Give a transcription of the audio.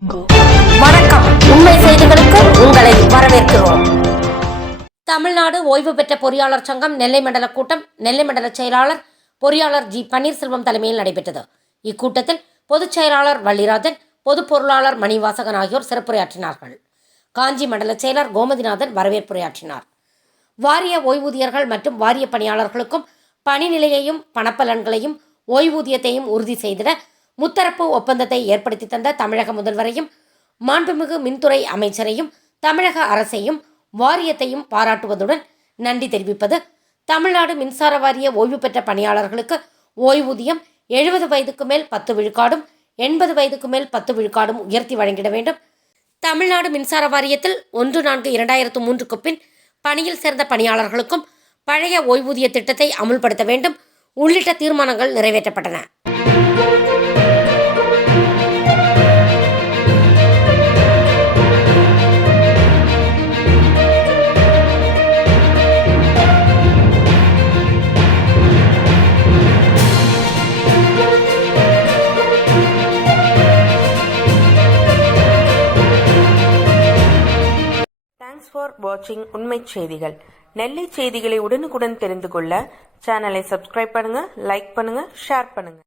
வணக்கம். உண்மை செய்திகளுக்கு உங்களை வரவேற்கிறோம். தமிழ்நாடு ஓய்வு பெற்ற பொறியாளர் சங்கம் நெல்லை மண்டல கூட்டம் நெல்லை மண்டல செயலாளர் பொறியாளர் ஜி பன்னீர்செல்வம் தலைமையில் நடைபெற்றது. இக்கூட்டத்தில் பொதுச் செயலாளர் வள்ளிராஜன், பொதுப் பொருளாளர் மணிவாசகன் ஆகியோர் சிறப்புரையாற்றினார்கள். காஞ்சி மண்டல செயலர் கோமதிநாதன் வரவேற்புரையாற்றினார். வாரிய ஓய்வூதியர்கள் மற்றும் வாரிய பணியாளர்களுக்கும் பணி நிலையையும் பணப்பலன்களையும் ஓய்வூதியத்தையும் உறுதி செய்திட முத்தரப்பு ஒப்பந்தத்தை ஏற்படுத்தி தந்த தமிழக முதல்வரையும் மாண்புமிகு மின்துறை அமைச்சரையும் தமிழக அரசையும் வாரியத்தையும் பாராட்டுவதுடன் நன்றி தெரிவிப்பது. தமிழ்நாடு மின்சார வாரிய ஓய்வு பெற்ற பணியாளர்களுக்கு ஓய்வூதியம் 70 வயதுக்கு மேல் 10 விழுக்காடும் 80 வயதுக்கு மேல் 10 விழுக்காடும் உயர்த்தி வழங்கிட வேண்டும். தமிழ்நாடு மின்சார வாரியத்தில் 1/4/2003க்கு பின் பணியில் சேர்ந்த பணியாளர்களுக்கும் பழைய ஓய்வூதிய திட்டத்தை அமுல்படுத்த வேண்டும் உள்ளிட்ட தீர்மானங்கள் நிறைவேற்றப்பட்டன. தேங்க்ஸ் ஃபார் வாட்சிங் உண்மை செய்திகள். நெல்லை செய்திகளை உடனுக்குடன் தெரிந்து கொள்ள சேனலை சப்ஸ்கிரைப் பண்ணுங்க, லைக் பண்ணுங்க, ஷேர் பண்ணுங்க.